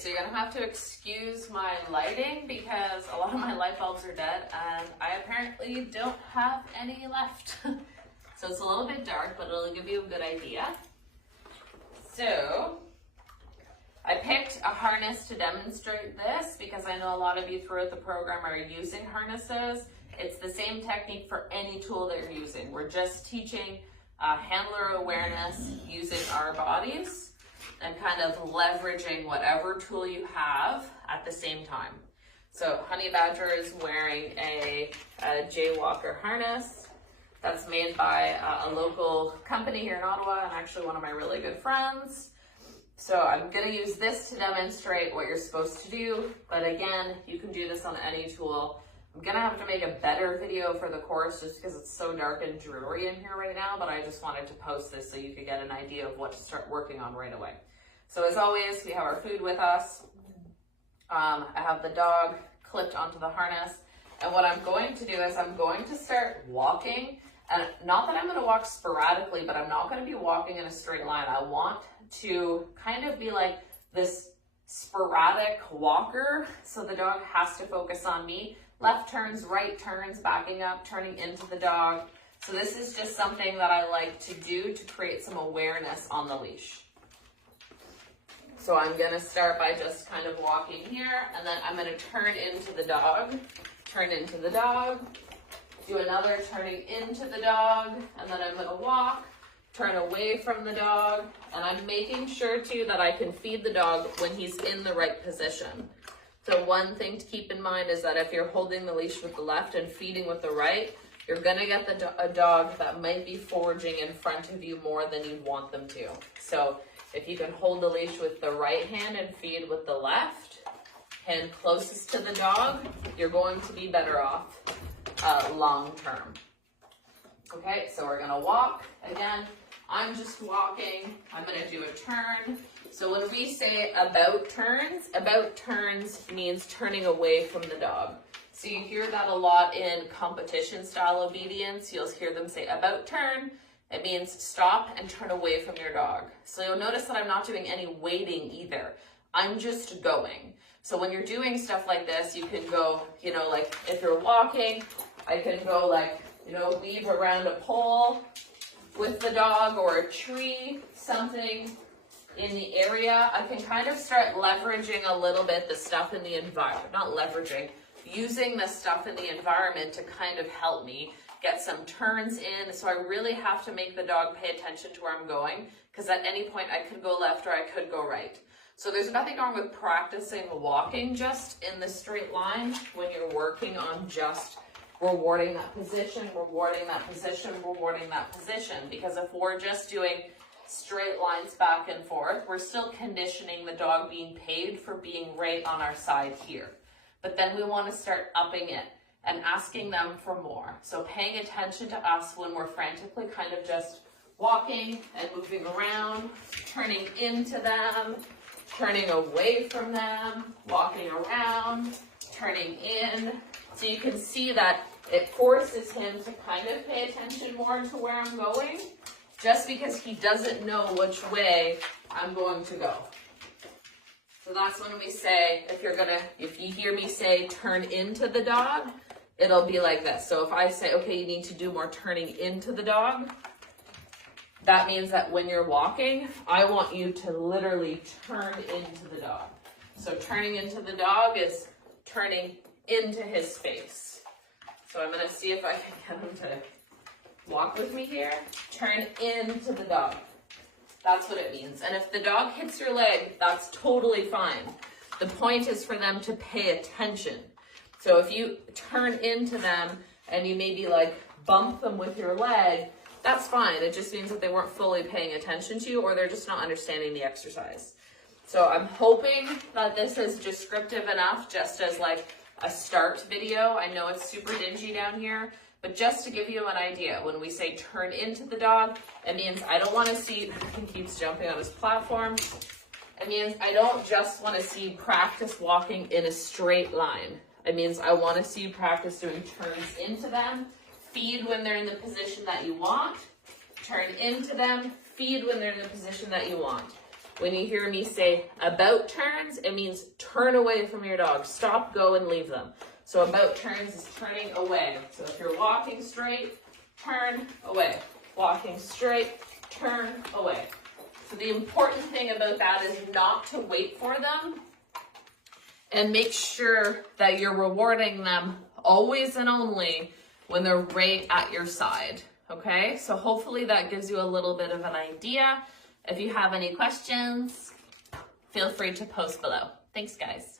so you're gonna have to excuse my lighting because a lot of my light bulbs are dead and I apparently don't have any left. So it's a little bit dark, but it'll give you a good idea. So I picked a harness to demonstrate this because I know a lot of you throughout the program are using harnesses. It's the same technique for any tool that you're using. We're just teaching handler awareness using our bodies and kind of leveraging whatever tool you have at the same time. So Honey Badger is wearing a Jaywalker harness that's made by a local company here in Ottawa and actually one of my really good friends. So I'm gonna use this to demonstrate what you're supposed to do, but again, you can do this on any tool. I'm gonna have to make a better video for the course just because it's so dark and dreary in here right now, but I just wanted to post this so you could get an idea of what to start working on right away. So as always, we have our food with us. I have the dog clipped onto the harness. And what I'm going to do is I'm going to start walking. And not that I'm going to walk sporadically, but I'm not going to be walking in a straight line. I want to kind of be like this sporadic walker. So the dog has to focus on me. Left turns, right turns, backing up, turning into the dog. So this is just something that I like to do to create some awareness on the leash. So I'm gonna start by just kind of walking here, and then I'm gonna turn into the dog, turn into the dog, do another turning into the dog, and then I'm gonna walk, turn away from the dog, and I'm making sure too that I can feed the dog when he's in the right position. So one thing to keep in mind is that if you're holding the leash with the left and feeding with the right, you're gonna get a dog that might be foraging in front of you more than you'd want them to. So if you can hold the leash with the right hand and feed with the left, hand closest to the dog, you're going to be better off long term. Okay, so we're gonna walk. Again, I'm just walking. I'm gonna do a turn. So when we say about turns means turning away from the dog. So you hear that a lot in competition style obedience. You'll hear them say about turn. It means stop and turn away from your dog. So you'll notice that I'm not doing any waiting either. I'm just going. So when you're doing stuff like this, you can go, you know, like if you're walking, I can go like, you know, weave around a pole with the dog or a tree, something in the area. I can kind of start leveraging a little bit the stuff in the environment, not leveraging, using the stuff in the environment to kind of help me get some turns in. So I really have to make the dog pay attention to where I'm going, because at any point I could go left or I could go right. So there's nothing wrong with practicing walking just in the straight line when you're working on just rewarding that position, rewarding that position, rewarding that position. Because if we're just doing straight lines back and forth, we're still conditioning the dog being paid for being right on our side here. But then we want to start upping it and asking them for more. So paying attention to us when we're frantically kind of just walking and moving around, turning into them, turning away from them, walking around, turning in. So you can see that it forces him to kind of pay attention more to where I'm going, just because he doesn't know which way I'm going to go. So that's when we say, if you hear me say turn into the dog, it'll be like this. So if I say, okay, you need to do more turning into the dog, that means that when you're walking, I want you to literally turn into the dog. So turning into the dog is turning into his space. So I'm gonna see if I can get him to walk with me here. Turn into the dog. That's what it means. And if the dog hits your leg, that's totally fine. The point is for them to pay attention. So if you turn into them and you maybe like bump them with your leg, that's fine. It just means that they weren't fully paying attention to you, or they're just not understanding the exercise. So I'm hoping that this is descriptive enough just as like a start video. I know it's super dingy down here, but just to give you an idea, when we say turn into the dog, it means I don't want to see, he keeps jumping on his platform. It means I don't just want to see practice walking in a straight line. It means I want to see you practice doing turns into them, feed when they're in the position that you want, turn into them, feed when they're in the position that you want. When you hear me say about turns, it means turn away from your dog. Stop, go, and leave them. So about turns is turning away. So if you're walking straight, turn away. Walking straight, turn away. So the important thing about that is not to wait for them, and make sure that you're rewarding them always and only when they're right at your side. Okay, so hopefully that gives you a little bit of an idea. If you have any questions, feel free to post below. Thanks, guys.